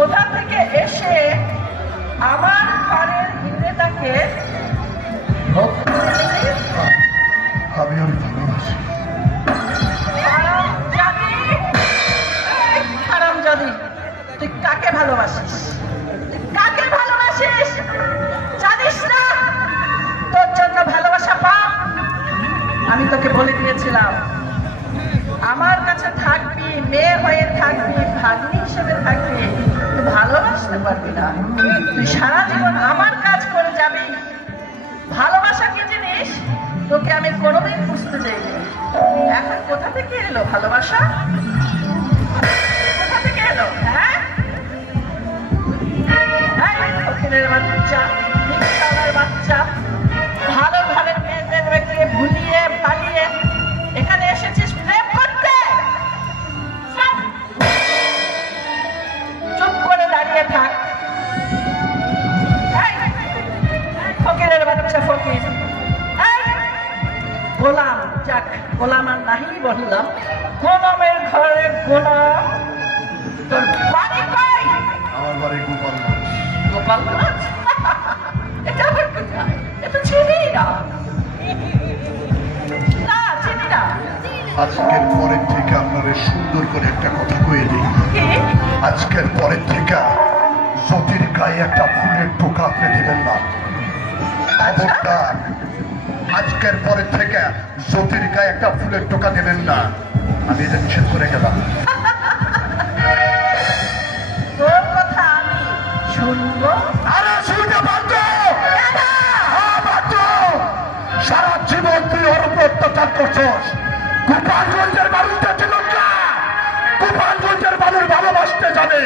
কোথা থেকে এসে আমার ঘরের হিন্দেটাকে আমি ওর ভালোবাসি। হারামজাদি, তুই কাকে ভালোবাসিস? কাকে ভালোবাসিস জানিস না? তোর জন্য ভালোবাসা পাপ। আমি তোকে বলে দিয়েছিলাম আমার কাছে থাকবি, মেয়ে হয়ে থাকবি, ভাগ্নি হিসেবে থাকবি, তুই ভালোবাসতে পারবি না। তুই সারা জীবন আমার কাজ করে যাবি। ভালোবাসা কি জিনিস তোকে আমি কোনোদিন বুঝতে চাইনি। এখন কোথা থেকে এলো ভালোবাসা? কোথা থেকে এলো? হ্যাঁ, বাচ্চা, বাচ্চা, ভালো ঘরের মেয়েদেরকে ভুলিয়ে ভালিয়ে এখানে এসেছিস প্রেম করতে। চুপ করে দাঁড়িয়ে থাক। ফকিরের বাচ্চা, ফকির, গোলাম। যাক, গোলাম আর নাহি বললাম, গোলামের ঘরে গোলাম। তোর বাড়ি কই? আমার বাড়ি গোপালগঞ্জ। গোপালগঞ্জ? এটা আবার কোথায়? এটা চিনি না, চিনি না। আজকের পরের থেকে আপনারা সুন্দর করে একটা কথা কয়ে দিই। আজকের পরের থেকে জ্যোতির গায়ে একটা ফুলের টোকা আপনি দেবেন না। খবরদার, আজকের পরের থেকে জ্যোতির গায়ে একটা ফুলের টোকা দেবেন না। আমি এটা নিষেধ করে গেলাম। তোর কথা আমি শুনবো? আরে শুনতে বাধ্য। সারা জীবন তুই ওর উপর অত্যাচার করছস। গোপালগঞ্জের মানুষটা ছিল না। গোপালগঞ্জের মানুষ ভালোবাসতে জানে,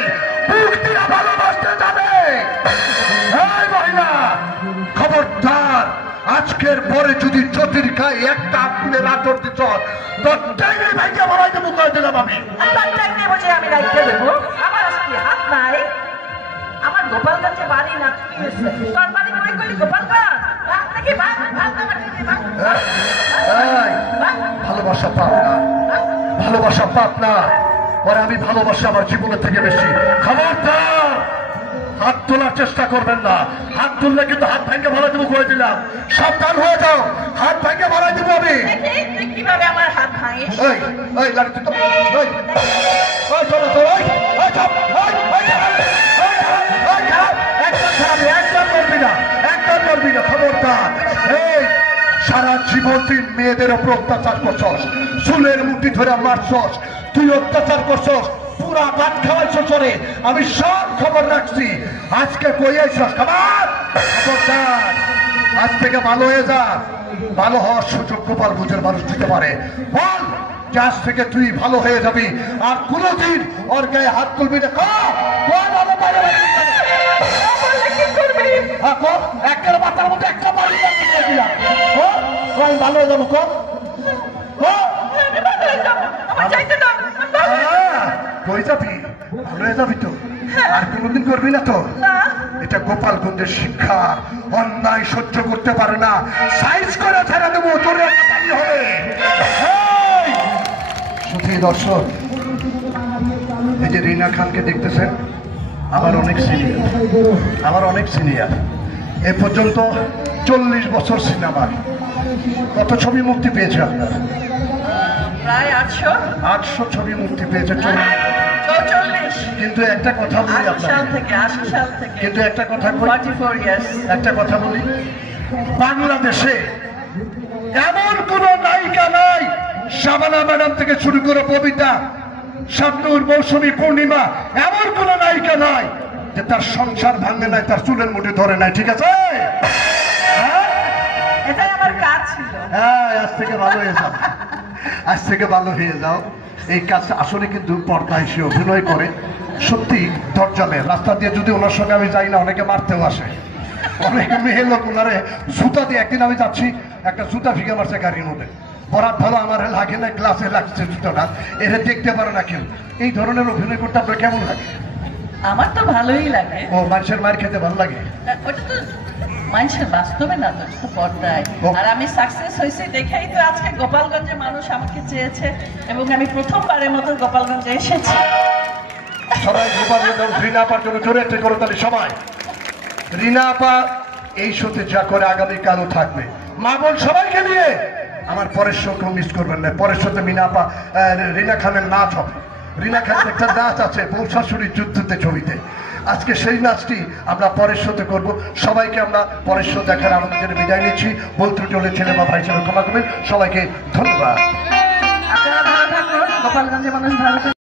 বুক দিয়ে ভালোবাসতে জানে। এই মহিলা, খবরদার, আজকের পরে যদি জ্যোতির গায়ে একটা ফুলের আদর দিত, তোর টাইমে ভাইকে বলাই দেবো করে দিলাম আমি। বুঝে আমি রাখতে দেবো? আমার আজকে হাত নাই। আমার গোপালগঞ্জে বাড়ি না, তোর বাড়ি মনে করি গোপালগঞ্জ নাকি? ভালোবাসা পাপ না, ভালোবাসা পাপ না। পরে আমি ভালোবাসা আমার জীবনের থেকে বেশি। খবরদার, হাত তোলার চেষ্টা করবেন না। হাত তুললে কিন্তু হাত ভেঙে ভালো দেবো করে দিলাম। সাবধান হয়ে যাও, হাত ভেঙে ভালো দেবো আমি। কিভাবে আমার হাত ভাঙিস? একদম করবি না, একদম করবি না। খবরদার, এই সারা জীবন তুই মেয়েদের ওপর অত্যাচার করছস, চুলের মুঠি ধরে মারছস, তুই অত্যাচার করছস, পুরা ভাত খাওয়াইছ চলে। আমি সব খবর রাখছি। আজকে কই আইছস? খবরদার, আজ থেকে ভালো হয়ে যা। ভালো হওয়ার সুযোগ গোপালগঞ্জের মানুষ দিতে পারে। বল, আজ থেকে তুই ভালো হয়ে যাবি, আর কোনোদিন ওর গায়ে হাত তুলবি না। একটা মাথার মধ্যে একটা বাড়ি ভালো হয়ে যাবো। কই যাবি? ভালো হয়ে যাবি তো? আর কোনোদিন করবি না তো? এটা গোপালগঞ্জের শিক্ষা। অন্যায় সহ্য করতে পারে না, সাইজ করে ছেড়ে দেবো। তোর হবে। শুধু দর্শক, এই যে রিনা খানকে দেখতেছেন, আমার অনেক সিনিয়র, আমার অনেক সিনিয়র। এ পর্যন্ত 40 বছর সিনেমার। কত ছবি মুক্তি পেয়েছে আপনার? প্রায় 800 ছবি মুক্তি পেয়েছে। 44। কিন্তু একটা কথা বলি আপনাকে, 80 সাল থেকে, কিন্তু একটা কথা, 44 ইয়ার্স। একটা কথা বলি, বাংলাদেশে এমন কোন নায়িকা নাই, শাবানা ম্যাডাম থেকে শুরু করে ববিতা, শাবনূর, মৌসুমী, পূর্ণিমা, এমন কোন নায়িকা নাই যে তার সংসার ভাঙে নাই, তার চুলের মুঠি ধরে নাই। ঠিক আছে? এটাই আমার কাজ ছিল। হ্যাঁ, আজ থেকে ভালো হয়ে যাও, আজ থেকে ভালো হয়ে যাও। এই কাজটা আসলে কিন্তু পর্দায় সে অভিনয় করে, সত্যি দরজালে। রাস্তা দিয়ে যদি ওনার সঙ্গে আমি যাই না, অনেকে মারতেও আসে, অনেকে মেয়ে লোক ওনারে জুতা দিয়ে। একদিন আমি যাচ্ছি, একটা জুতা ফিকে মারছে গাড়ির মধ্যে। বরাত ভালো, আমার লাগে না, গ্লাসে লাগছে জুতোটা, এটা দেখতে পারে না কেউ। এই ধরনের অভিনয় করতে আপনার কেমন লাগে? আমার তো ভালোই লাগে। ও, মানুষের মার খেতে ভালো লাগে? ওটা তো মানুষের বাস্তবে না, তো পর্দায়। আর আমি সাকসেস হয়েছি দেখেই তো আজকে গোপালগঞ্জের মানুষ আমাকে চেয়েছে, এবং আমি প্রথমবারের মতো গোপালগঞ্জে এসেছি। সবাই রিনা আপার জন্য জোরে একটি করে তাহলে সবাই। রিনা আপা এই শোতে যা করে আগামীকালও থাকবে। মা বোন সবাইকে নিয়ে আমার পরের শো কেউ মিস করবেন না। পরের শোতে মিনা আপা রিনা খানের নাচ হবে। রিনা খানের একটা নাচ আছে বউ শাশুড়ির যুদ্ধতে ছবিতে, আজকে সেই নাচটি আমরা পরের শোতে করবো। সবাইকে আমরা পরের শো দেখার আমাদের বিদায় নিচ্ছি। বলতে চলে ছেলে বা ভাই ছেলে ক্ষমা করবেন। সবাইকে ধন্যবাদ। আপনারা ভালো থাকুন, গোপালগঞ্জের মানুষ ভালো থাকুন।